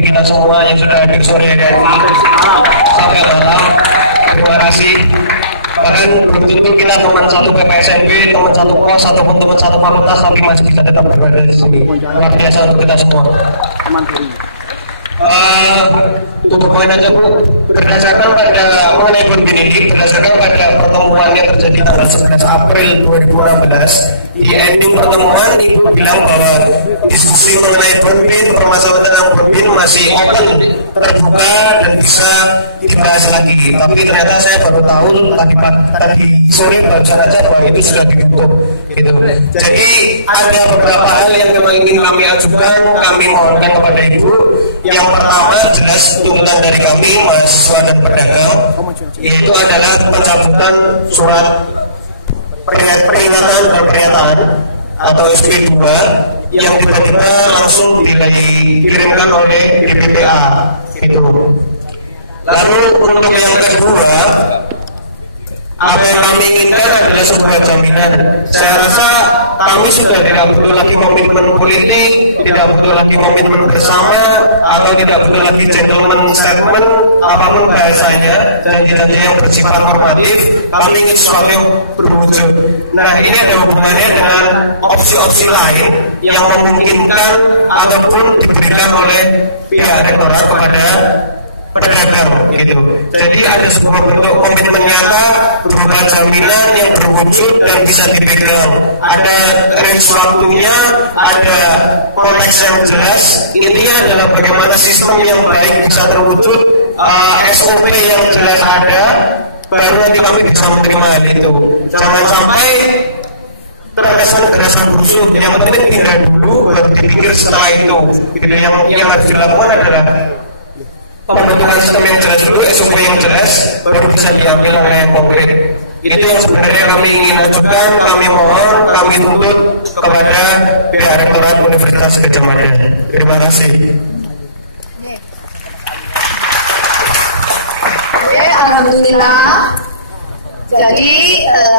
kita semua yang sudah hadir sore dan sampai malam. Terima kasih. Bahkan belum tentu kita teman satu PPSMB, teman satu kos ataupun teman satu fakultas, tapi masih bisa tetap berada di sini. Luar biasa untuk kita semua. Untuk poin aja Bu, berdasarkan pada mengenai Benedict, berdasarkan pada pertemuan yang terjadi tanggal 11 April 2016, di ending pertemuan Ibu bilang bahwa diskusi mengenai Bonbin, permasalahan tentang Bonbin masih open, terbuka dan bisa dibahas lagi. Tapi ternyata saya baru tahu tadi sore barusan aja bahwa itu sudah ditutup. Gitu. Jadi ada beberapa hal yang memang ingin kami ajukan, kami mohonkan kepada Ibu. Yang pertama jelas tuntutan dari kami mahasiswa dan pedagang, yaitu adalah pencabutan surat peringatan dan pernyataan atau SP2 yang tiba-tiba langsung dikirimkan oleh DPPA. Gitu. Lalu untuk yang kedua, apa yang kami inginkan adalah sebuah jaminan. Saya rasa kami sudah tidak perlu lagi komitmen politik, tidak perlu lagi komitmen bersama, atau tidak perlu lagi gentleman statement, apapun bahasanya, janji-janji yang bersifat normatif. Kami ingin sesuatu yang berwujud. Nah, ini ada hubungannya dengan opsi-opsi lain yang memungkinkan ataupun diberikan oleh pihak rektorat kepada pedagang gitu. Jadi ada sebuah bentuk komitmen nyata berupa jaminan yang berwujud dan bisa dipegang. Ada range waktunya, ada konteks yang jelas. Intinya adalah bagaimana sistem yang baik bisa terwujud, SOP yang jelas ada, baru nanti kami bisa menerima hal itu. Jangan sampai terkesan-kesan rusuh. Yang penting tinggal dulu, baru dipikir setelah itu. Gitu. Yang harus dilakukan adalah pembentukan sistem yang jelas dulu, SOP yang jelas, baru bisa diambil oleh yang konkret. Itu yang sebenarnya kami ingin ajukan, kami mohon, kami tuntut kepada pihak rektorat Universitas Gadjah Mada. Terima kasih. Oke, alhamdulillah. Jadi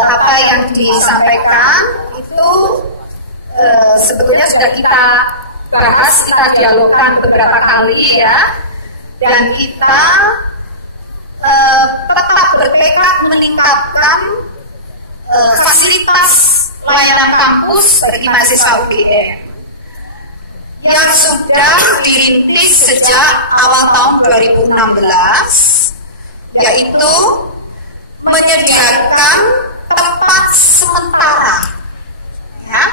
apa yang disampaikan itu sebetulnya sudah kita bahas, kita dialogkan beberapa kali ya. Dan kita tetap bertekad meningkatkan fasilitas layanan kampus bagi mahasiswa UGM yang sudah dirintis sejak awal tahun 2016, yaitu menyediakan tempat sementara, ya,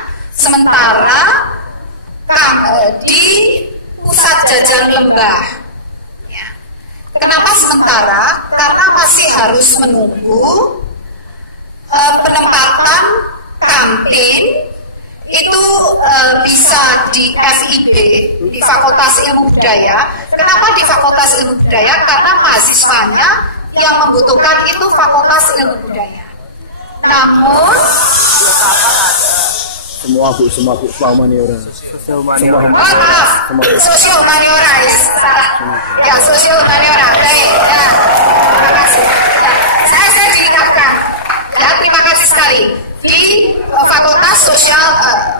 di pusat jajan Lembah. Kenapa sementara? Karena masih harus menunggu penempatan kantin itu bisa di FIB, di Fakultas Ilmu Budaya. Kenapa di Fakultas Ilmu Budaya? Karena mahasiswanya yang membutuhkan itu Fakultas Ilmu Budaya. Namun semua bu humaniora. Sosial humaniora ya, sosial humaniora. Baik, ya. Terima kasih. Ya, saya diingatkan. Ya, terima kasih sekali. Di Fakultas Sosial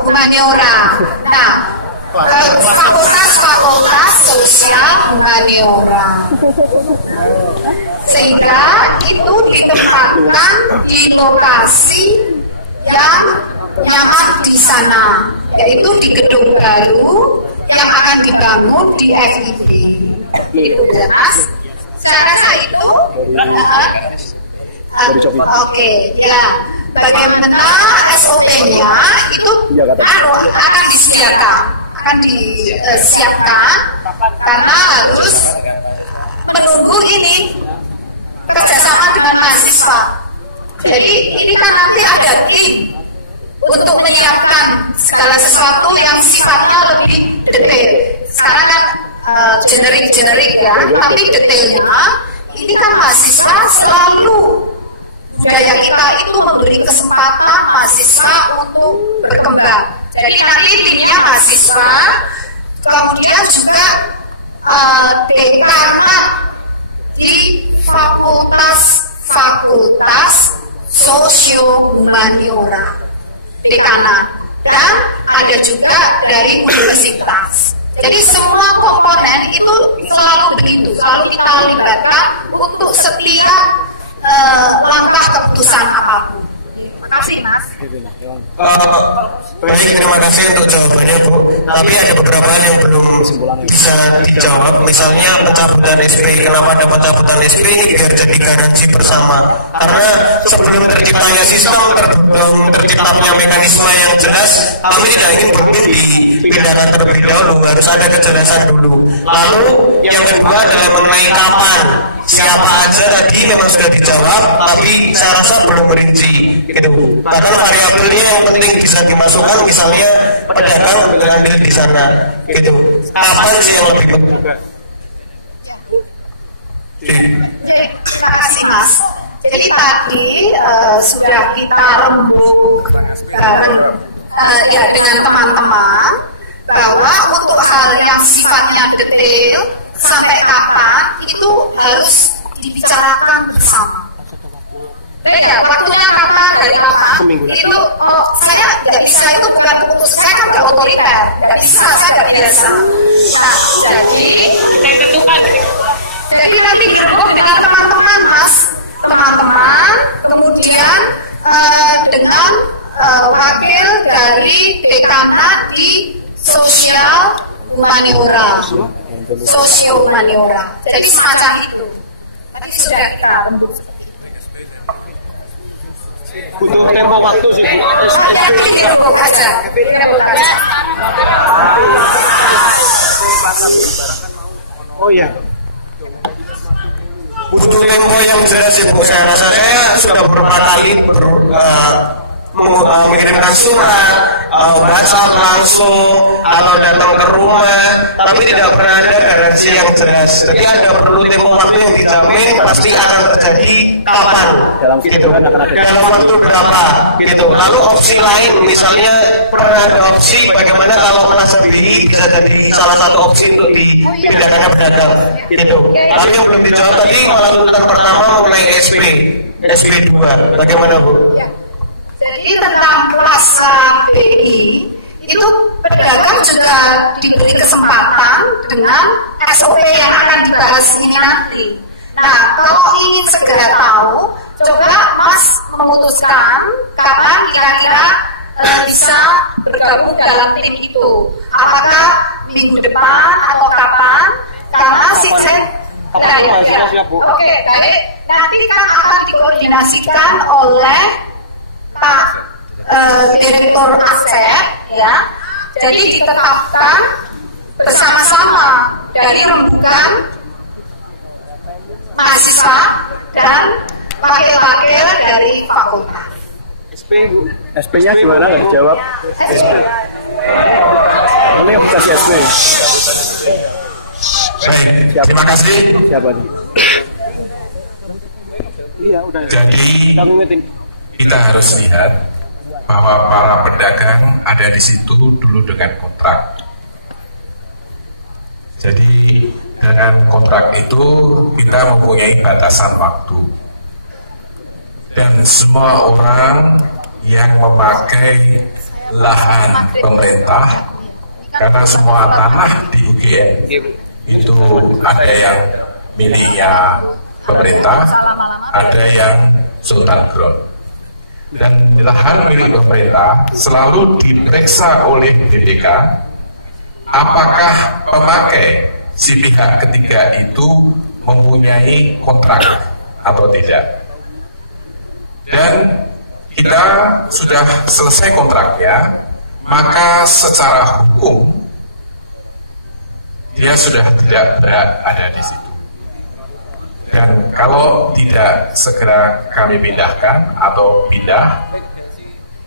Humaniora. Nah, Fakultas Sosial Humaniora. Sehingga itu ditempatkan di lokasi yang nyaman di sana, yaitu di gedung baru yang akan dibangun di FIB. Itu jelas. Saya rasa itu. Oke, ya. Bagaimana SOP-nya itu akan disiapkan karena harus menunggu ini kerjasama dengan mahasiswa. Jadi ini kan nanti ada tim untuk menyiapkan segala sesuatu yang sifatnya lebih detail. Sekarang kan generik ya, tapi detailnya ini kan mahasiswa selalu, budaya kita itu memberi kesempatan mahasiswa untuk berkembang. Jadi nanti timnya mahasiswa, kemudian juga dekanat di fakultas sosio-humaniora, dekanat, dan ada juga dari universitas. Jadi semua komponen itu itu, selalu kita libatkan untuk setiap langkah keputusan apapun. Terima kasih, Mas. Baik, terima kasih untuk jawabannya, Bu. Tapi ada beberapa hal yang belum bisa dijawab. Misalnya pencabutan SP. Kenapa ada pencabutan SP ini biar jadi garansi bersama? Karena sebelum terciptanya sistem, terciptanya mekanisme yang jelas, kami tidak ingin berhenti dipindahkan terlebih dahulu. Harus ada kejelasan dulu. Lalu yang kedua adalah mengenai kapan. Siapa aja tadi memang sudah dijawab, tapi saya rasa belum merinci gitu. Bahkan variabelnya yang penting bisa dimasukkan, misalnya pedagang dengan di sana gitu. Kapan sih yang lebih penting? Terima kasih, Mas. Jadi tadi sudah kita rembuk bareng ya dengan teman-teman bahwa untuk hal yang sifatnya detail sampai kapan itu harus dibicarakan bersama. Ya, waktunya kapan, dari kapan itu saya nggak bisa, itu bukan keputusan, saya kan nggak otoriter, nggak bisa, saya nggak biasa. Nah, jadi nanti dirembuk dengan teman-teman, Mas, teman-teman, kemudian dengan wakil dari dekanat di sosial humaniora, sosio humaniora. Jadi semacam itu. Tadi sudah kita rembuk. Butuh tempo waktu sih, Bu. Nanti dirembuk aja. Oh iya. Butuh tempo yang jelas ya, Bu. Saya rasa saya sudah beberapa kali mengirimkan surat, WhatsApp langsung atau datang ke rumah, tapi tidak pernah ada garansi yang jelas. Jadi ada perlu tempo waktu yang dijamin pasti akan terjadi kapan, Dalam gitu. akan ada Dalam waktu berapa, gitu. Lalu opsi lain, misalnya pernah ada opsi bagaimana kalau kelas BI bisa jadi salah satu opsi untuk dipindahkannya pedagang, gitu. Lalu yang belum dijawab tadi malah tuntutan pertama mengenai SP2, bagaimana, Bu? Jadi tentang kelas BI itu pedagang juga diberi kesempatan dengan SOP yang akan dibahas ini nanti. Nah, kalau ingin segera tahu, coba Mas memutuskan kapan kira-kira bisa bergabung dalam tim itu. Apakah minggu depan atau kapan? Karena Siksen Oke, baik. Nanti kan akan dikoordinasikan oleh Pak Direktur Aset, ya. Jadi ditetapkan bersama-sama dari rembukan mahasiswa dan wakil-wakil dari fakultas. SP-nya gimana? Nggak dijawab. Ini yang buka SP. Baik, terima kasih. Siapa nih? Iya, udah. Jadi kita harus lihat bahwa para pedagang ada di situ dulu dengan kontrak. Jadi dengan kontrak itu kita mempunyai batasan waktu. Dan semua orang yang memakai lahan pemerintah, karena semua tanah di UGM itu ada yang miliknya pemerintah, ada yang Sultan Ground. Dan lahan milik pemerintah selalu diperiksa oleh BPK apakah pemakai si pihak ketiga itu mempunyai kontrak atau tidak. Dan kita sudah selesai kontraknya, maka secara hukum dia sudah tidak berada di situ. Dan kalau tidak segera kami pindahkan atau pindah,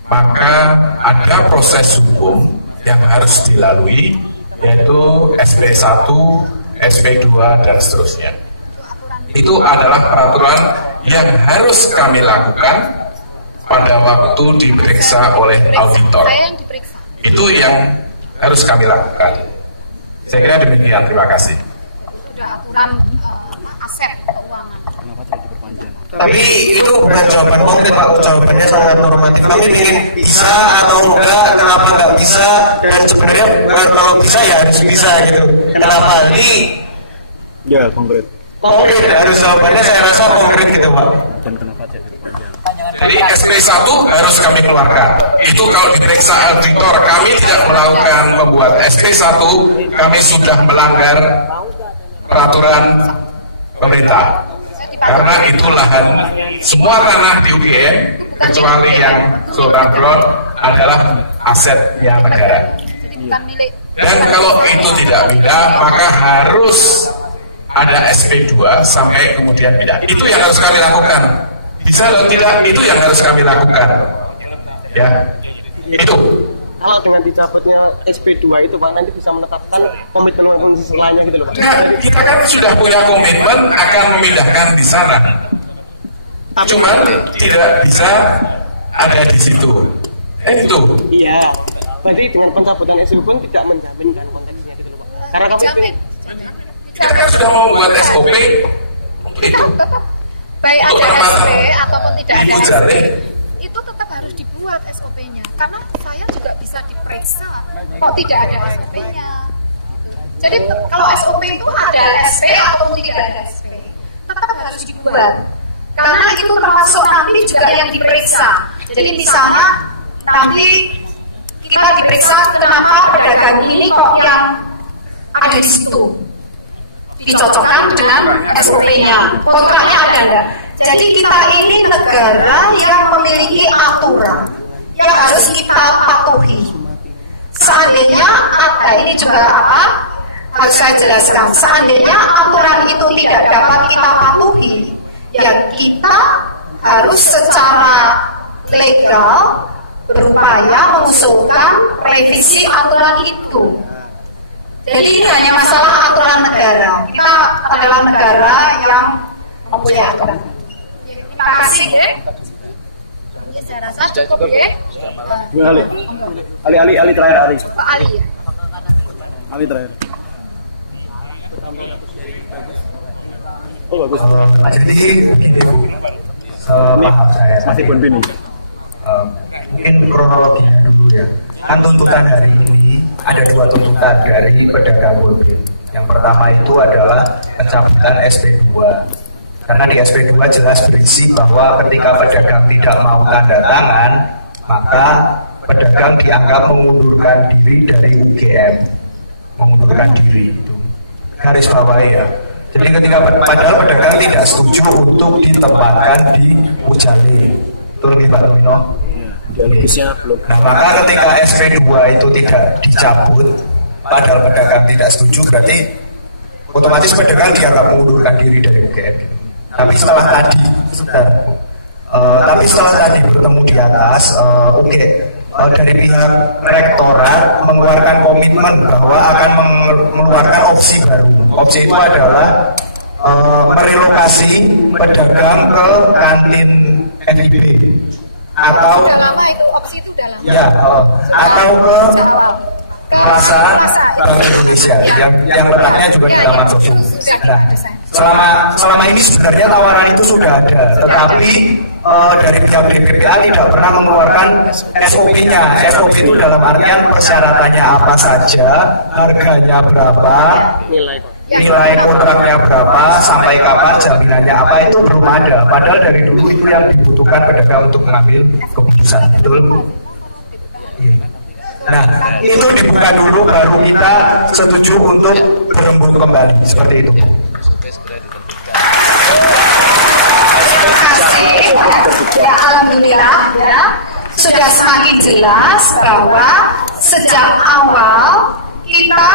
maka ada proses hukum yang harus dilalui, yaitu SP1, SP2, dan seterusnya. Itu adalah peraturan yang harus kami lakukan pada waktu diperiksa oleh auditor. Itu yang harus kami lakukan. Saya kira demikian, terima kasih. Sudah aturan aset keuangan. Tapi itu bukan jawaban konkret, Pak. Jawabannya sangat normatif. Kami ingin bisa atau enggak, kenapa enggak bisa, dan sebenarnya kalau bisa ya harus bisa gitu. Kenapa? Jadi Ya, konkret. Konkret harus jawabannya saya rasa konkret gitu Pak. Dan kenapa jadi panjang? Jadi SP1 harus kami keluarkan. Itu kalau diperiksa auditor, kami tidak melakukan membuat SP1, kami sudah melanggar peraturan pemerintah. Karena itu lahan, semua tanah di UGM, kecuali yang Sultan Ground adalah aset yang negara. Dan kalau itu tidak pindah, maka harus ada SP2 sampai kemudian pindah. Itu yang harus kami lakukan. Bisa atau tidak, itu yang harus kami lakukan. Ya, itu. Kalau dengan dicabutnya SP2 itu Pak, nanti bisa menetapkan komitmen setelahnya gitu loh Pak. Ya, kita kan sudah punya komitmen akan memindahkan di sana. Cuman tidak bisa ada di situ. Itu. Iya. Berarti dengan pencabutan SP pun tidak menjaminkan konteksnya gitu loh Pak. Karena kami Kita kan sudah mau buat SOP untuk itu. Baik Untuk ada perempatan SP ataupun tidak ada Ibu SP, Jale. itu tetap harus dibuat SOP-nya. Karena saya juga bisa diperiksa kok tidak ada SOP-nya. Jadi kalau SOP itu ada SP ataupun tidak ada SP, tetap harus dibuat. Karena itu termasuk nanti juga yang diperiksa. Jadi misalnya nanti kita diperiksa kenapa pedagang ini kok yang ada di situ. Dicocokkan dengan SOP-nya, kontraknya ada enggak? Jadi kita ini negara yang memiliki aturan yang harus kita patuhi. Seandainya ada, ini juga harus saya jelaskan, seandainya aturan itu tidak dapat kita patuhi, ya kita harus secara legal berupaya mengusulkan revisi aturan itu. Jadi ini hanya masalah aturan negara. Kita adalah negara yang mempunyai aturan. Terima kasih ya. Ini saya rasa cukup ya. Gimana Ali terakhir Ali. Pak Ali ya. Ali terakhir. Oh bagus. Jadi gini Bu, paham saya Masih Bon Bini. mungkin kronologinya dulu ya. Kan tuntutan hari ini ada dua tuntutan dari pedagang Bonbin. Yang pertama itu adalah pencabutan SP2. Karena di SP2 jelas berisi bahwa ketika pedagang tidak mau tanda tangan, maka pedagang dianggap mengundurkan diri dari UGM. Mengundurkan diri itu. Garis bawahi ya. Jadi ketika padahal pedagang tidak setuju untuk ditempatkan di Mujale. Betul nih Pak Tino? Dialogisnya belum. Nah, maka ketika SP2 itu tidak dicabut, padahal pedagang tidak setuju, berarti otomatis pedagang dianggap mengundurkan diri dari UGM. Tapi setelah tadi bertemu di atas, dari pihak rektorat mengeluarkan komitmen bahwa akan mengeluarkan opsi baru. Opsi itu adalah merelokasi pedagang ke kantin FIB atau ya atau ke Plaza Bank Indonesia yang letaknya juga di Taman Susu. Nah, selama ini sebenarnya tawaran itu sudah ada, tetapi dari pihak BPA tidak pernah mengeluarkan SOP-nya. SOP itu dalam artian persyaratannya apa saja, harganya berapa, nilai kontraknya berapa, sampai kapan, jaminannya apa, itu belum ada. Padahal dari dulu itu yang dibutuhkan pedagang untuk mengambil keputusan. Betul Bu? Nah, itu dibuka dulu baru kita setuju untuk berembun kembali seperti itu. Terima kasih. Ya alhamdulillah ya sudah semakin jelas bahwa sejak awal kita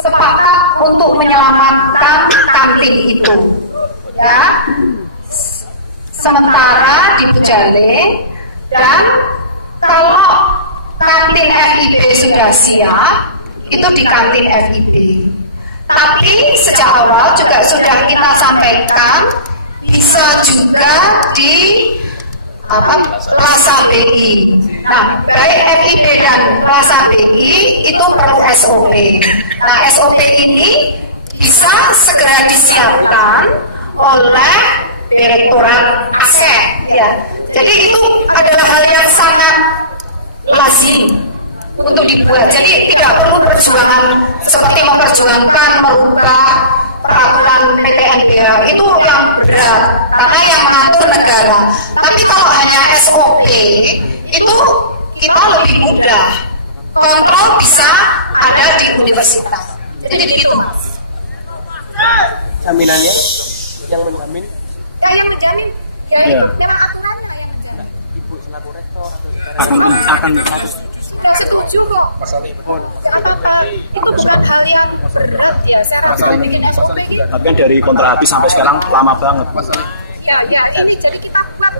sepakat untuk menyelamatkan kantin itu. Ya. Sementara di Bujale dan kalau kantin FIB sudah siap, itu di kantin FIB. Tapi sejak awal juga sudah kita sampaikan bisa juga di Plaza BI. Nah, baik FIB dan Plaza BI itu perlu SOP. Nah, SOP ini bisa segera disiapkan oleh Direktorat Aset. Ya, jadi itu adalah hal yang sangat lazim untuk dibuat. Jadi tidak perlu perjuangan seperti memperjuangkan merubah peraturan PTNBH itu yang berat karena yang mengatur negara. Tapi kalau hanya SOP itu kita lebih mudah. Kontrol bisa ada di universitas. Jadi begitu Mas. Jaminannya yang menjamin Kayak menjamin. Iya. ibu selaku rektor akan Setuju kok. Apakah itu bukan hal yang berat ya? Saya rasa bikin SOP ini. tapi kan dari kontrak habis sampai sekarang lama banget. Ya, ini jadi kita buat.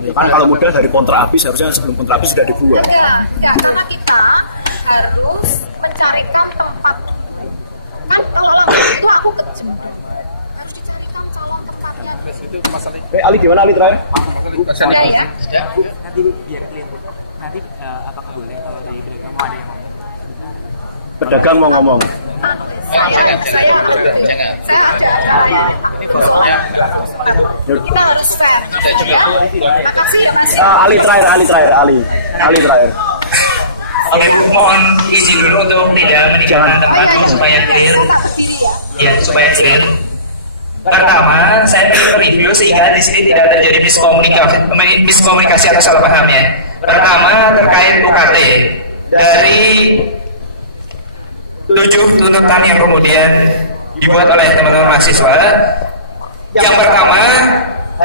Ya kan kalau mudah dari kontrak habis harusnya sebelum kontrak habis sudah dibuat. Ya, karena kita harus mencarikan tempat. Kan kalau itu aku kejem. Harus dicarikan calon tempatnya. Ali gimana Ali terakhir? Ya. Nanti biar clear Bu. Nanti apakah boleh kalau dari pedagang mau ada yang ngomong? Pedagang mau ngomong. Kita harus fair. Makasih ya Mas. Ali terakhir. Oke Bu, mohon izin dulu untuk tidak meninggalkan tempat supaya clear. Ya, supaya clear. Pertama, saya ingin review sehingga di sini tidak terjadi miskomunikasi atau salah paham ya. Pertama, terkait UKT. Dari 7 tuntutan yang kemudian dibuat oleh teman-teman mahasiswa, yang pertama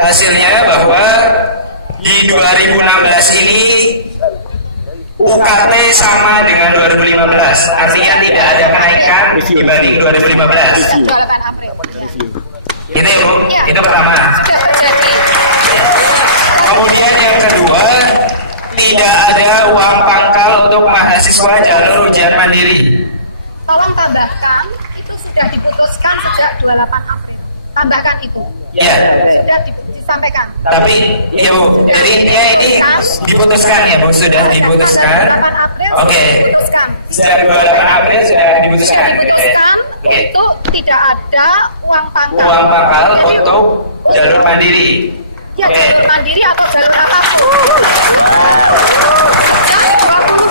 hasilnya bahwa di 2016 ini UKT sama dengan 2015, artinya tidak ada kenaikan dibanding 2015. Itu Bu, itu pertama. Kemudian yang kedua, tidak ada uang pangkal untuk mahasiswa jalur ujian mandiri. Tolong tambahkan, itu sudah diputuskan sejak 28 April. Tambahkan itu. Ya. Sudah disampaikan. Tapi, ya Bu, jadi intinya ini diputuskan ya Bu, sudah diputuskan. 28 April Oke. diputuskan. Sejak 28 April sudah diputuskan. Diputuskan, Oke. itu tidak ada uang pangkal. Uang pangkal Jadi, untuk jalur mandiri. ya Oke. jalur mandiri atau jalur apapun. Sejak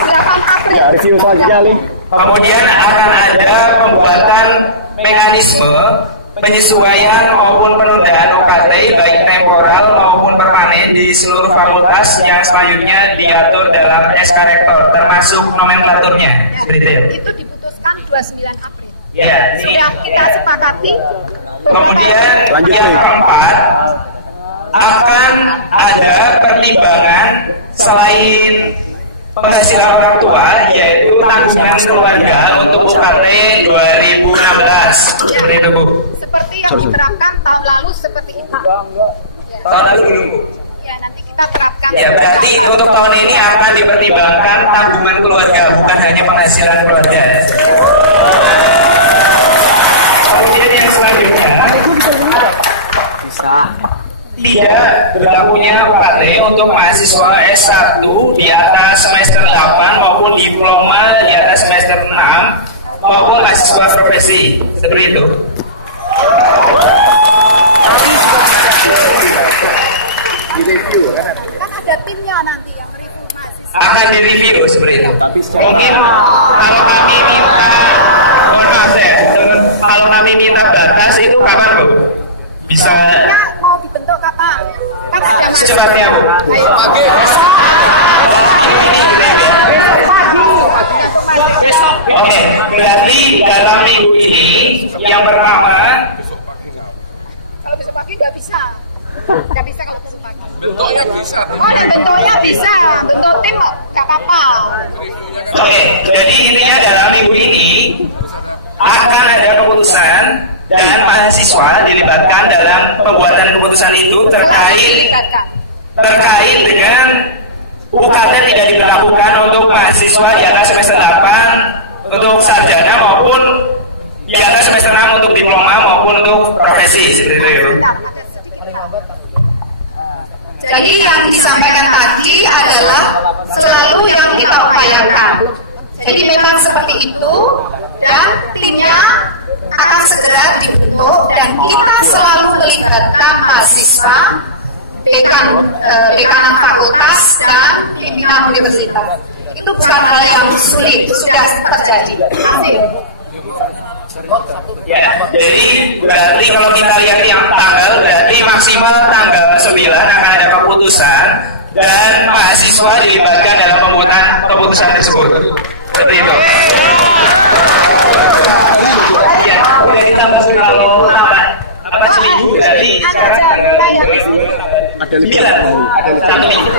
28 April. Ya, review selanjutnya Ali. Kemudian akan ada pembuatan mekanisme penyesuaian maupun penundaan UKT baik temporal maupun permanen di seluruh fakultas yang selanjutnya diatur dalam SK Rektor termasuk nomenklaturnya. Seperti itu. Itu diputuskan 29 April. Ya, ini. Sudah kita sepakati. Kemudian Lanjut, yang Rik. keempat akan ada pertimbangan selain penghasilan orang tua yaitu tanggungan keluarga untuk UKT 2016. Seperti itu Bu. Seperti yang diterapkan tahun lalu seperti itu. Tahun lalu belum Bu. Ya, nanti kita terapkan. Ya berarti untuk tahun ini akan dipertimbangkan tabungan keluarga bukan hanya penghasilan keluarga. Kemudian yang selanjutnya tidak berlakunya UKT untuk mahasiswa S1 di atas semester 8 maupun diploma di atas semester 6 maupun mahasiswa profesi. Seperti itu. Kan ada timnya nanti yang review mahasiswa. Akan direview seperti itu. Mungkin kalau kami minta, mohon maaf ya, kalau kami minta batas itu kapan Bu? Bisa Ya, mau dibentuk kapan? Kan ada secepatnya Bu. Pagi. Oke, berarti dalam minggu ini yang pertama Kalau besok pagi nggak bisa. Nggak bisa kalau besok pagi. Bentuknya bisa. Oh, ya, bentuknya bisa. Bentuk tim nggak apa-apa. Oke, jadi intinya dalam minggu ini akan ada keputusan dan mahasiswa dilibatkan dalam pembuatan keputusan itu terkait dengan UKT tidak diberlakukan untuk mahasiswa di atas semester 8 untuk sarjana maupun di atas semester 6 untuk diploma maupun untuk profesi seperti itu. Jadi yang disampaikan tadi adalah selalu yang kita upayakan. Jadi memang seperti itu dan timnya akan segera dibentuk dan kita selalu melibatkan mahasiswa, dekanan fakultas dan pimpinan universitas. Itu bukan hal yang sulit, sudah terjadi. Ya, jadi berarti kalau kita lihat yang tanggal, berarti maksimal tanggal 9 akan ada keputusan dan mahasiswa dilibatkan dalam pembuatan keputusan tersebut. Seperti itu. Ya, udah ditambah kalau tambah apa seminggu berarti sekarang tanggal ada 9 ada 1 minggu.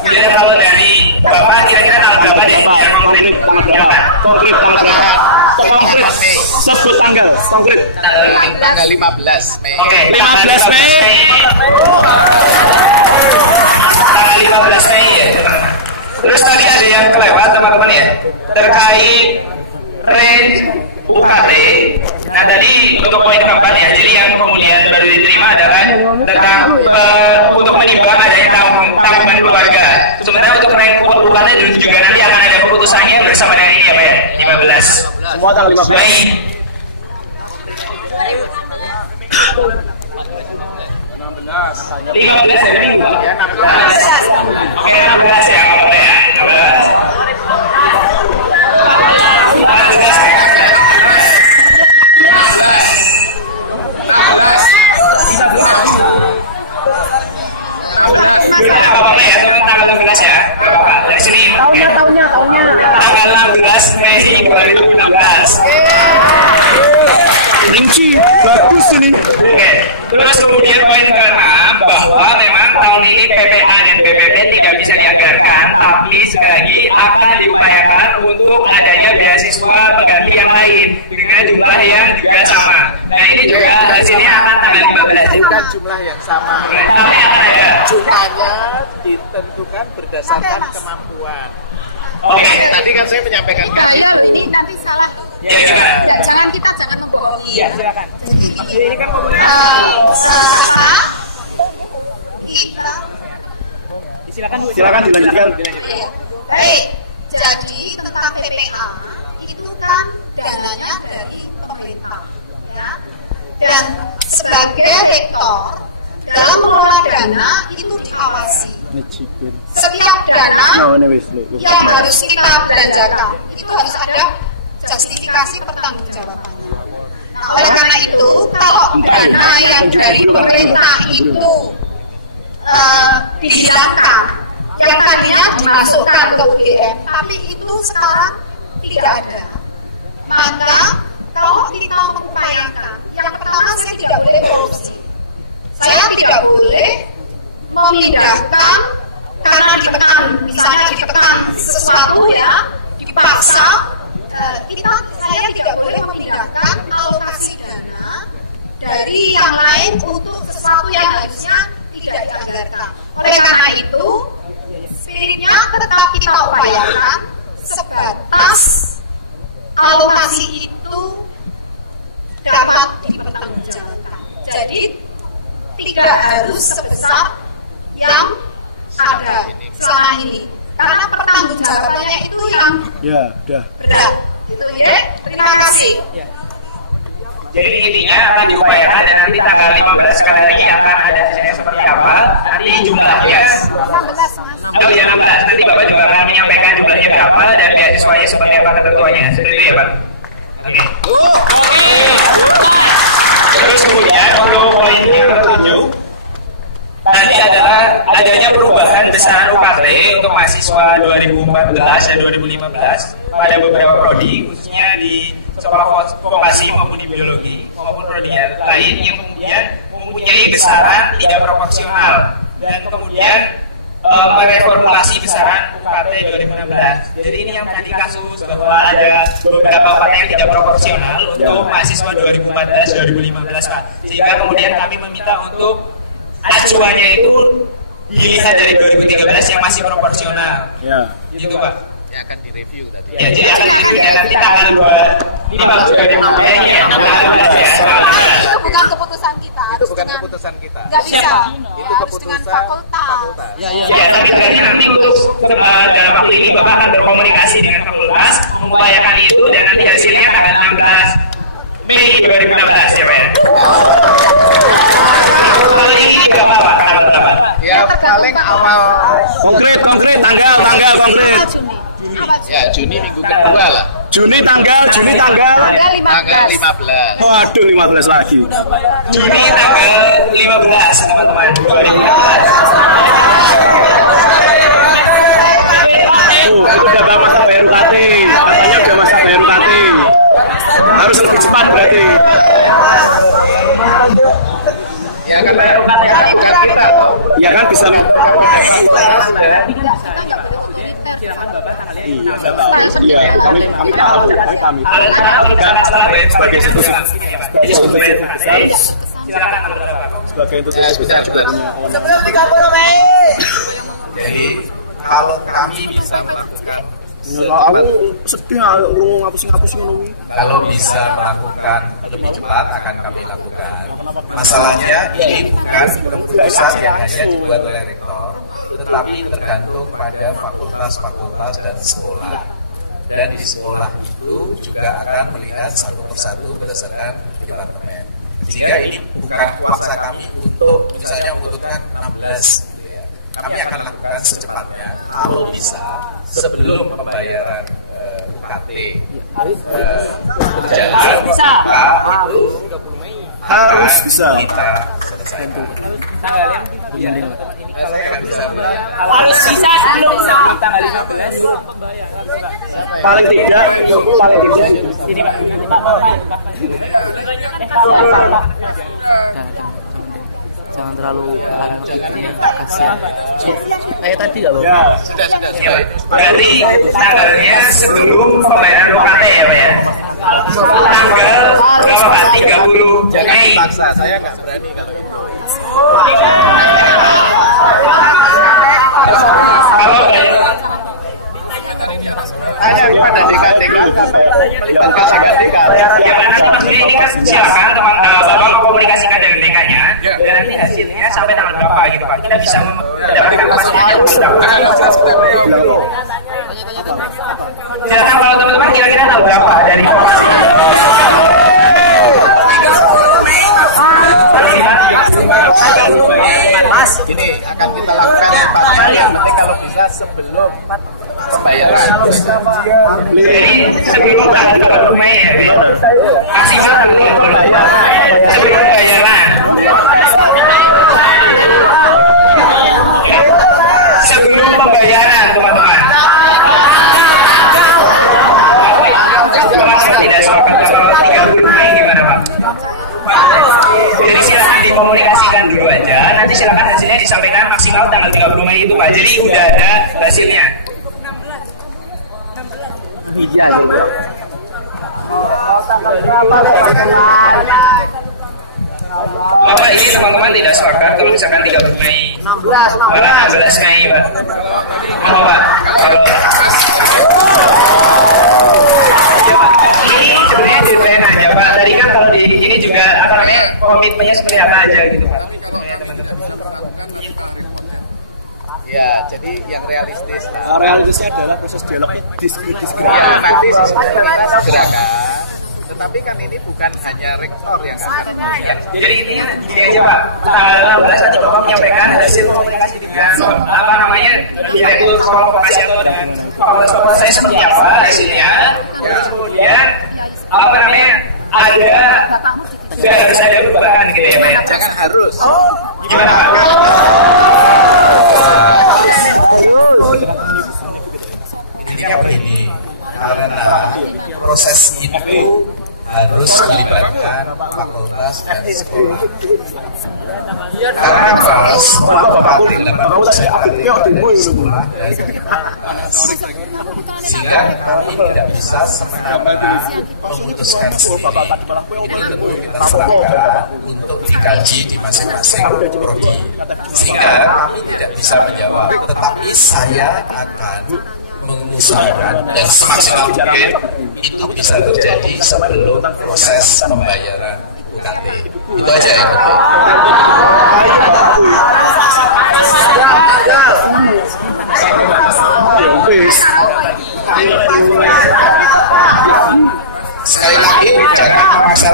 Kira-kira kalau dari Bapak kira-kira tanggal berapa deh? Biar konkret tanggal berapa? Konkret tanggal berapa? Sebut tanggal konkret. Tanggal 15 Mei. Oke, 15 Mei. Tanggal 15 Mei ya. Terus tadi ada yang kelewat teman-teman ya. Terkait range UKT. Nah tadi untuk poin keempat ya, jadi yang kemudian baru diterima adalah tentang untuk menimbang adanya tanggungan keluarga. Sementara untuk rank UKT juga nanti akan ada keputusannya bersama dengan ini ya Pak ya, 15. Semua tanggal 15 Mei. 15 ya minggu. Ya 16. Oke 16 ya kalau ya. 16. Apa-apa ya, tanggal 16 ya, gak apa-apa. Dari sini. Tahunnya. Tanggal 16 Mei 2016. Rinci, bagus ini. Oke. Terus kemudian poin ke-6 bahwa memang tahun ini PPA dan BPP tidak bisa dianggarkan, tapi sekali lagi akan diupayakan untuk adanya beasiswa pengganti yang lain dengan jumlah yang juga sama. Nah ini juga hasilnya akan tanggal 15. Bukan jumlah yang sama. Tapi akan ada. Jumlahnya ditentukan berdasarkan kemampuan. Oke. Tadi kan saya menyampaikan Ini nanti salah. Ya gimana? Jangan kita jangan membohongi. Iya silakan. Ini kan Apa? Kita. Silakan dilanjutkan. Iya. Baik. Jadi tentang PPA itu kan dananya dari pemerintah, ya. Dan sebagai rektor dalam mengelola dana itu diawasi. Setiap dana yang harus kita belanjakan itu harus ada justifikasi pertanggungjawabannya. Nah, oleh karena itu, kalau dana yang dari pemerintah itu dihilangkan, yang tadinya dimasukkan ke UGM, tapi itu sekarang tidak ada. Maka kalau kita mengupayakan, yang pertama saya tidak boleh korupsi. Saya tidak boleh memindahkan karena ditekan, misalnya ditekan sesuatu ya, dipaksa. Saya tidak boleh memindahkan alokasi dana dari yang lain untuk sesuatu yang harusnya tidak dianggarkan. Oleh karena itu, spiritnya tetap kita upayakan sebatas alokasi itu dapat dipertanggungjawabkan. Jadi tidak harus sebesar yang ada selama ini, karena pertanggungjawabannya itu yang berat. Gitu, ya. Terima kasih. Jadi intinya akan diupayakan dan nanti tanggal 15 sekali lagi akan ada hasilnya seperti apa. Nanti jumlahnya 16 Mas. Oh ya 16. Nanti Bapak juga akan menyampaikan jumlahnya berapa dan beasiswanya seperti apa ketentuannya. Seperti itu ya Pak. Oke. Terus kemudian untuk poin yang ke-7 nanti adalah adanya perubahan besaran UKT untuk mahasiswa 2014 dan 2015 pada beberapa prodi, khususnya di sekolah vokasi maupun di biologi maupun prodi lain yang kemudian mempunyai besaran tidak proporsional dan kemudian mereformulasi besaran UKT 2016. Jadi ini yang tadi kasus bahwa ada beberapa UKT yang tidak proporsional untuk mahasiswa 2014-2015 Pak. Sehingga kemudian kami meminta untuk acuannya itu dilihat dari 2013 yang masih proporsional. Ya. Gitu Pak. Ya akan direview tadi. Ya, jadi akan direview dan nanti tanggal 25 juga ini ya, tanggal 16 ya. Itu bukan keputusan kita. Itu bukan keputusan kita. Nggak bisa. Itu Harus dengan fakultas. Ya, tapi berarti nanti untuk dalam waktu ini Bapak akan berkomunikasi dengan fakultas, mengupayakan itu dan nanti hasilnya tanggal 16 Mei 2016 ya Pak ya. Kalau ini nggak apa-apa, kenapa pendapat? Ya paling awal Konkret tanggal konkret. ya Juni minggu kedua lah. Juni tanggal. Tanggal 15. Waduh 15 lagi. Juni tanggal 15 teman-teman 2016. Itu udah masa bayar UKT. Katanya udah masa bayar UKT. Harus lebih cepat berarti. Ya kan bayar UKT kan kita. Ya kan bisa. Iya, saya tahu. Iya, kami tahu. Kami. Setelah sebagai institusi. Silakan Sebagai institusi besar juga punya Sebelum Jadi kalau kami bisa melakukan aku sedih ngapus ngono. kalau bisa melakukan lebih cepat akan kami lakukan. Masalahnya ini bukan keputusan yang hanya dibuat oleh rektor, tetapi tergantung pada fakultas-fakultas dan sekolah. Dan di sekolah itu juga akan melihat satu persatu berdasarkan departemen. Sehingga ini bukan kuasa kami untuk misalnya membutuhkan 16. Kami akan lakukan secepatnya kalau bisa sebelum pembayaran UKT berjalan, maka itu Harus bisa. kita selesaikan. Saya nggak bisa bilang. harus bisa sebelum tanggal 15. Paling tidak Sini Pak. Jangan terlalu larang itu kasihan. Kayak tadi nggak Bang? ya. Sudah. Berarti tanggalnya sebelum pembayaran UKT ya Pak ya? Tanggal berapa Pak? 30 Jangan Mei. dipaksa, saya nggak berani kalau itu. Kalau Hanya kepada DKDK, melibatkan DKDK. ya Pak, nanti maksudnya ini kan silakan teman Bapak mengkomunikasikan dengan DK-nya dan nanti hasilnya sampai tanggal berapa gitu Pak. Kita bisa mendapatkan kepastiannya berapa. Silakan kalau teman-teman kira-kira tahu berapa dari informasi. Mas, ini akan kita lakukan secepatnya. Nanti kalau bisa sebelum pembayaran. Jadi sebelum tanggal 30 Mei ya, maksimal tanggal 30 sebelum pembayaran. Sebelum pembayaran teman-teman. Masih tidak sepakat kalau 30 Mei gimana Pak? Jadi silakan dikomunikasikan dulu aja. Nanti silakan hasilnya disampaikan maksimal tanggal 30 Mei itu Pak. Jadi udah ada hasilnya. Bapak ini teman-teman tidak sepakat kalau misalkan 30 Mei 16 Mei Pak. Mau Pak? Iya Pak. Ini sebenarnya deadline aja Pak. Tadi kan kalau di ini juga apa namanya komitmennya seperti apa aja gitu Pak. Ya, jadi yang realistis lah. Realistisnya adalah proses dialog diskusi. Ya, nanti sesudah kita segerakan. Tetapi kan ini bukan hanya rektor yang akan Jadi intinya gini aja Pak, tanggal 16 nanti Bapak menyampaikan hasil komunikasi dengan apa namanya direktur sekolah vokasi atau dengan fakultas saya seperti apa hasilnya. Terus kemudian apa namanya ada sudah harus ada perubahan gitu ya Pak ya. jangan harus. Gimana Pak? Intinya begini, karena proses itu harus melibatkan fakultas dan sekolah. Karena apa? Semua bupati dan bupati dari sekolah dan fakultas. Sehingga kami tidak bisa semena-mena memutuskan sendiri. Ini tentu kita serahkan untuk dikaji di masing-masing prodi. Sehingga kami tidak bisa menjawab. Tetapi saya akan mengusahakan dan semaksimal mungkin itu bisa terjadi sebelum proses pembayaran UKT. Itu aja yang penting. Sekali lagi jangan memaksa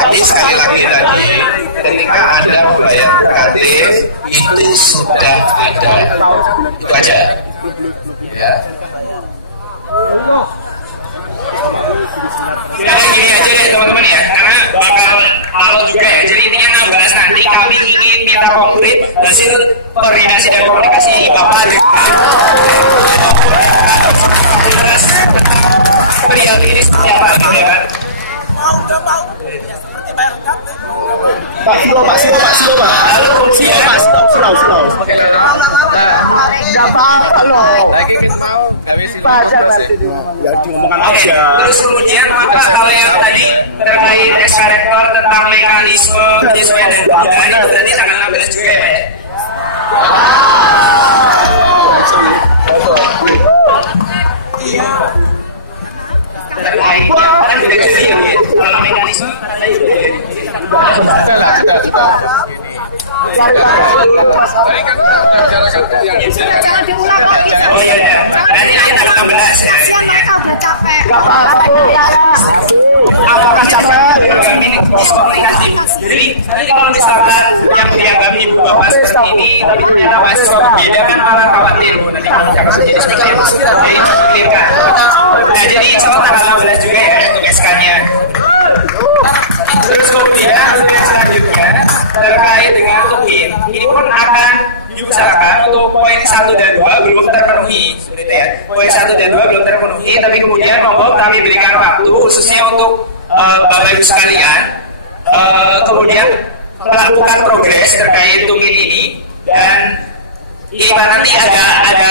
Tapi sekali lagi tadi, ketika Anda membayar UKT itu sudah ada, itu aja. Ya. Sekarang gini aja deh teman-teman ya, karena bakal alot juga ya. Jadi intinya 16 nanti kami ingin minta konkret hasil koordinasi dan komunikasi Bapak dengan perihal ini seperti apa gitu ya kan. Pak, slow Pak. Lalu kemudian Slow. Nggak apa-apa loh. Pajak nanti ya diomongkan Oke, aja. terus kemudian apa kalau yang tadi terkait SK Rektor tentang mekanisme penyesuaian dan perbedaan itu berarti tanggal 16 juga ya Pak ya? Terkait kan udah jadi ya kalau mekanisme karena itu Jangan diulang lagi. oh iya ya nanti tanggal 16 ya Kasihan mereka udah capek. apakah capek ini miskomunikasi jadi nanti kalau misalkan yang dianggap ibu bapak seperti ini tapi ternyata mahasiswa berbeda kan malah khawatir nanti kalau misalkan jadi seperti itu jadi dikhawatirkan nah jadi insya Allah tanggal 16 juga ya untuk SK-nya. Terus kemudian selanjutnya terkait dengan tukin ini pun akan diusahakan untuk poin 1 dan 2 belum terpenuhi seperti itu ya. Poin 1 dan 2 belum terpenuhi tapi kemudian mohon kami berikan waktu khususnya untuk Bapak Ibu sekalian kemudian melakukan progres terkait tukin ini dan jika nanti ada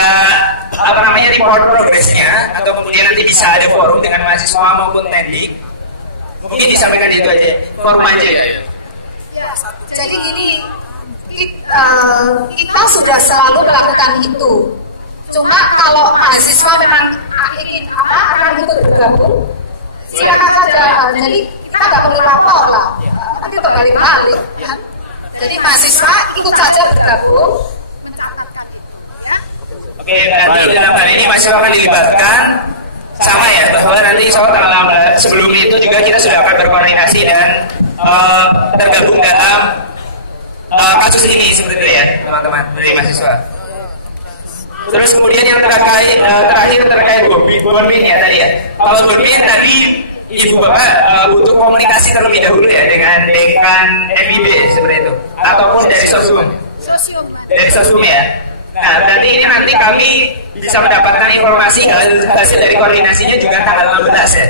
apa namanya report progresnya atau kemudian nanti bisa ada forum dengan mahasiswa maupun tendik mungkin disampaikan itu aja forum aja ya. Jadi gini, kita sudah selalu melakukan itu. Cuma kalau mahasiswa memang ingin akan ikut bergabung, silakan saja. Jadi kita nggak perlu lapor lah, nanti terbalik-balik. Ya. Jadi mahasiswa ikut saja bergabung. Oke, nanti dalam hal ini mahasiswa akan dilibatkan sama ya bahwa nanti soal tanggal 16 sebelum itu juga kita sudah akan berkoordinasi dan tergabung dalam kasus ini seperti itu ya teman-teman dari mahasiswa. Terus kemudian yang terakhir terkait Bonmin ya tadi ya. Kalau Bonmin tadi Ibu Bapak butuh komunikasi terlebih dahulu ya dengan dekan MIB seperti itu ataupun dari Sosum. Dari Sosum ya. Nah, nanti kami bisa mendapatkan informasi hasil dari koordinasinya juga tanggal 16 ya.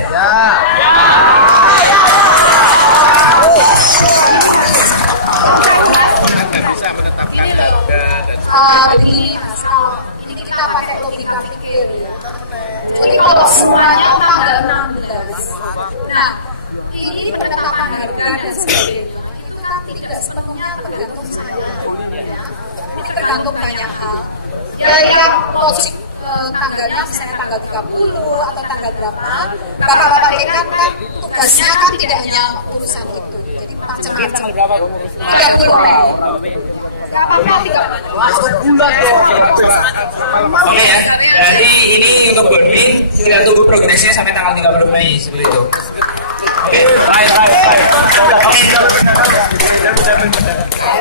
Begini Mas, kalau ini kita pakai logika pikir ya. Jadi kalau semuanya tanggal 16, nah ini penetapan harga dan sebagainya itu kan tidak sepenuhnya tergantung saya. Ya. Ini tergantung banyak hal. Ya yang logik tanggalnya misalnya tanggal 30 atau tanggal berapa, bapak-bapak dekan kan tugasnya kan tidak hanya urusan itu, jadi macam-macam. 30 Mei. Oke ya, jadi ini untuk Bonmin kita tunggu progresnya sampai tanggal 30 Mei seperti itu. Oke, baik.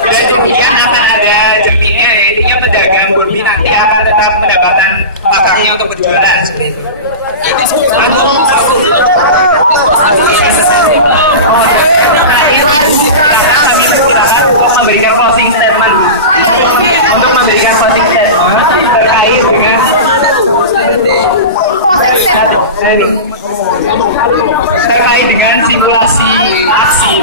Dan kemudian akan ada jerninya, intinya pedagang Bonmin nanti akan tetap mendapatkan pakainya untuk berjualan seperti itu. Untuk memberikan closing statement terkait dengan simulasi aksi.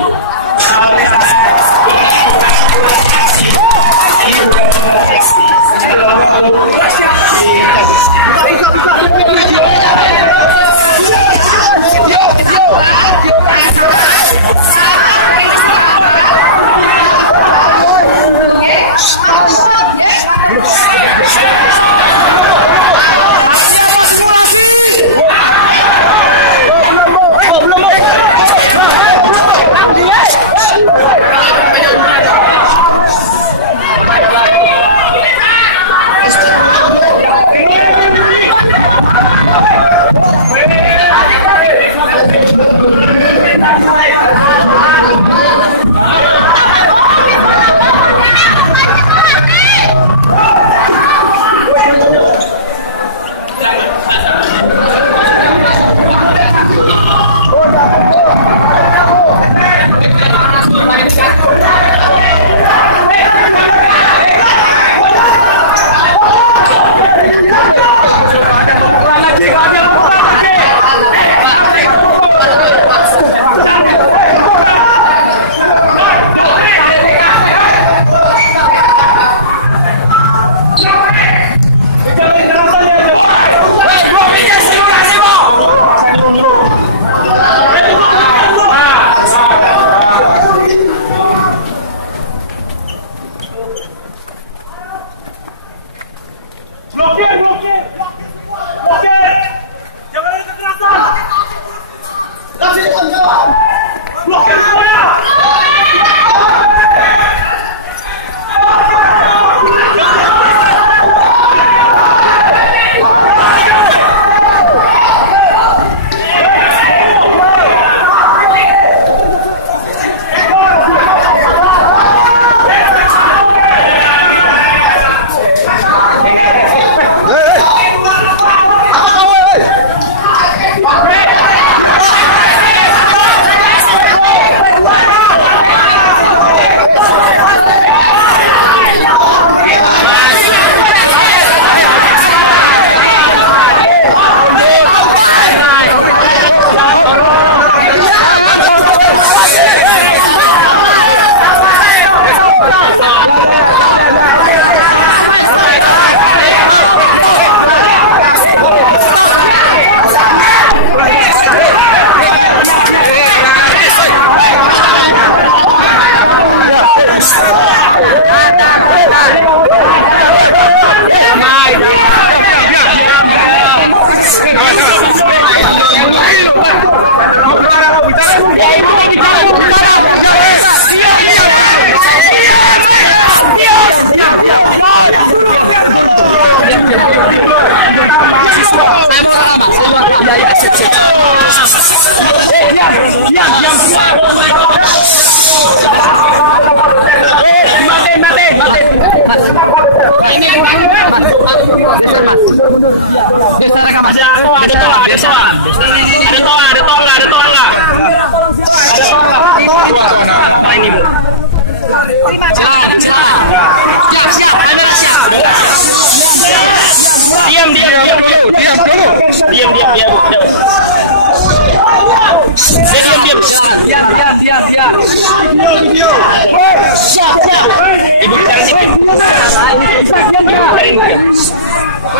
Ibu bicara sedikit.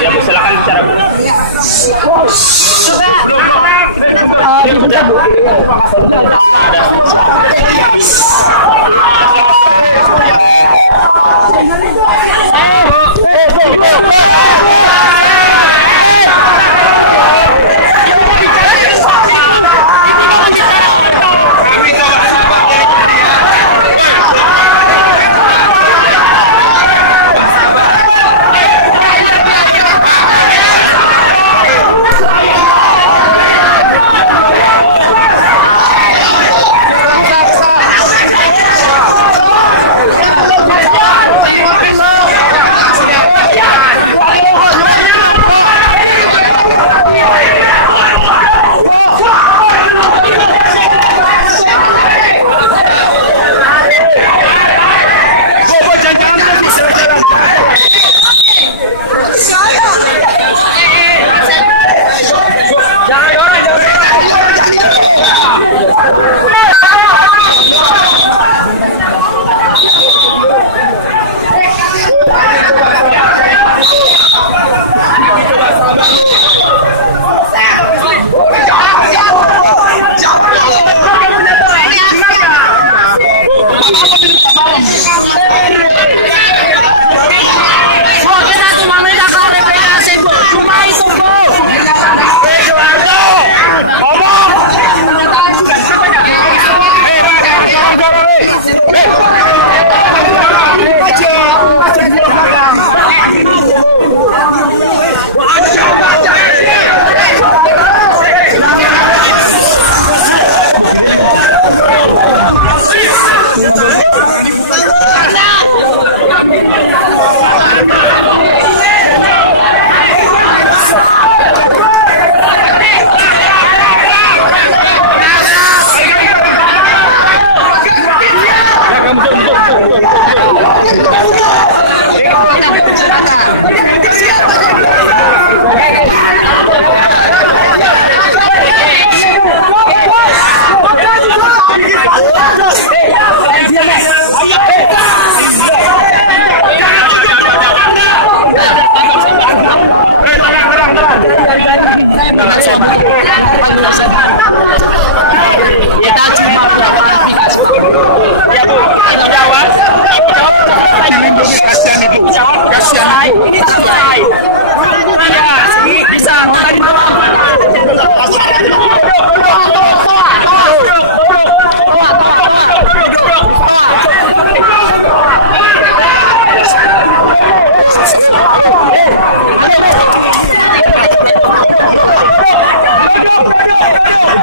Ya, Bu, silakan bicara, Bu.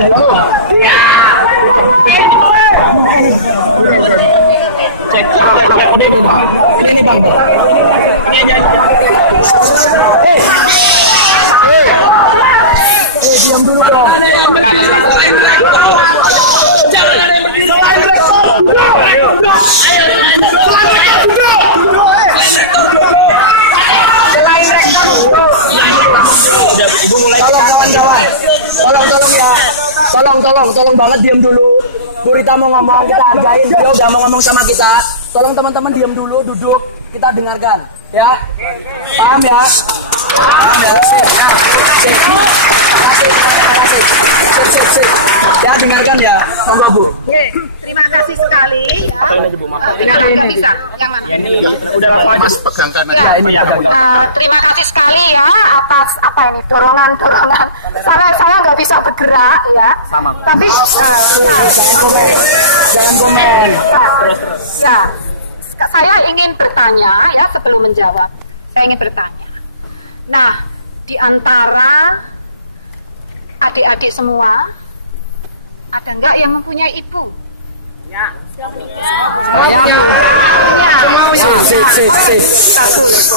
Diam dulu dong. Tolong kawan-kawan, tolong ya, tolong banget diam dulu. Bu Rita mau ngomong, kita hargain, dia udah mau ngomong sama kita. Tolong teman-teman diam dulu, duduk, kita dengarkan, ya. Paham ya? Paham ya? Sip, ya. Sip. Makasih. Sip. Ya, dengarkan ya. Monggo, Bu. Terima kasih sekali. Ini udah Mas pegangkan aja. Ya, ini pegang. Terima kasih sekali ya atas dorongan. Saya nggak bisa bergerak ya. Tapi Jangan komen. Ya, saya ingin bertanya ya sebelum menjawab. Saya ingin bertanya. Nah, di antara adik-adik semua, ada nggak yang mempunyai ibu? Ya. Semuanya.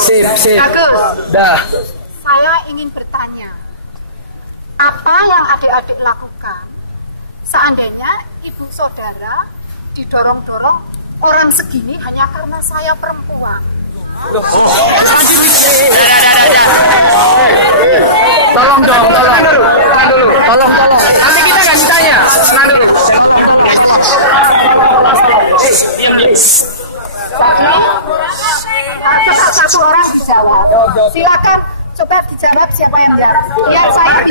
Sip. Bagus. Dah. Saya ingin bertanya, apa yang adik-adik lakukan seandainya ibu saudara didorong-dorong orang segini hanya karena saya perempuan? Tolong. Nanti kita kasih tanya. Tenang dulu. Satu orang dijawab. Silakan coba dijawab siapa yang jawab. Biar saya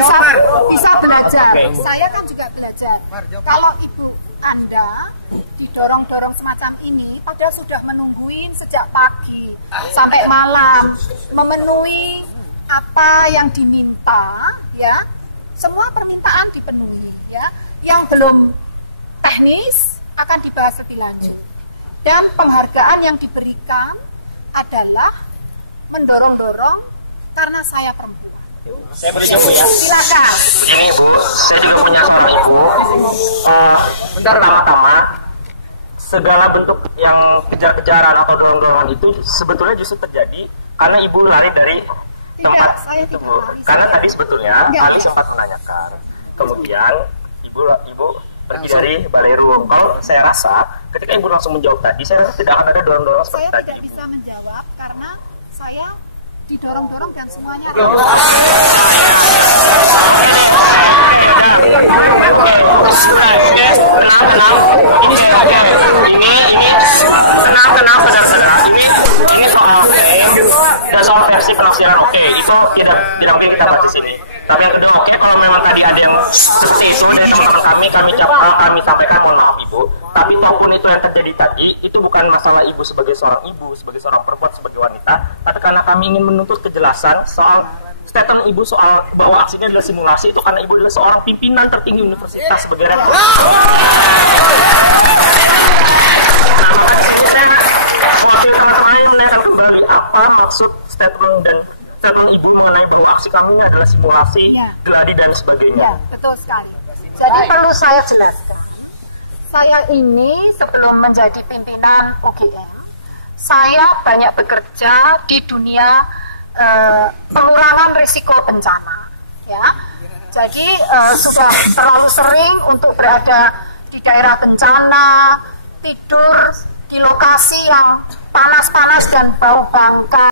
bisa belajar. Saya kan juga belajar. Kalau ibu Anda didorong-dorong semacam ini, padahal sudah menungguin sejak pagi sampai malam, memenuhi apa yang diminta, ya, semua permintaan dipenuhi, ya. Yang belum teknis akan dibahas lebih lanjut. Dan penghargaan yang diberikan adalah mendorong-dorong karena saya perempuan. Saya boleh jawab ya? Silakan. Ini Ibu, saya juga punya sama Ibu. Pertama-tama, segala bentuk yang kejar-kejaran atau dorong-dorongan itu sebetulnya justru terjadi karena Ibu lari dari tempat itu, Bu. Karena tadi sebetulnya Ali sempat menanyakan. Kemudian Ibu pergi dari Balai Ruang. Kalau saya rasa, ketika Ibu langsung menjawab tadi, saya rasa tidak akan ada dorong-dorong seperti tadi. Saya tidak bisa menjawab karena saya didorong-dorong dan semuanya ini soal versi penafsiran. Oke, itu tidak mungkin kita bahas di sini. Tapi yang kedua, oke, kalau memang tadi ada yang seperti itu dari teman-teman kami sampaikan, mohon maaf Ibu. Tapi maupun itu yang terjadi tadi, itu bukan masalah Ibu sebagai seorang ibu, sebagai seorang perempuan, sebagai wanita, tapi karena kami ingin menuntut kejelasan soal statement Ibu soal bahwa aksinya adalah simulasi, itu karena Ibu adalah seorang pimpinan tertinggi universitas sebagai rektor. Nah, maka di sini saya mewakili teman-teman menanyakan kembali apa maksud statement Ibu mengenai bahwa aksi kami ini adalah simulasi, geladi dan sebagainya. Ya, betul sekali. Jadi perlu saya jelaskan. Saya ini sebelum menjadi pimpinan UGM, saya banyak bekerja di dunia pengurangan risiko bencana. Ya, jadi sudah terlalu sering untuk berada di daerah bencana, tidur di lokasi yang panas-panas dan bau bangkai.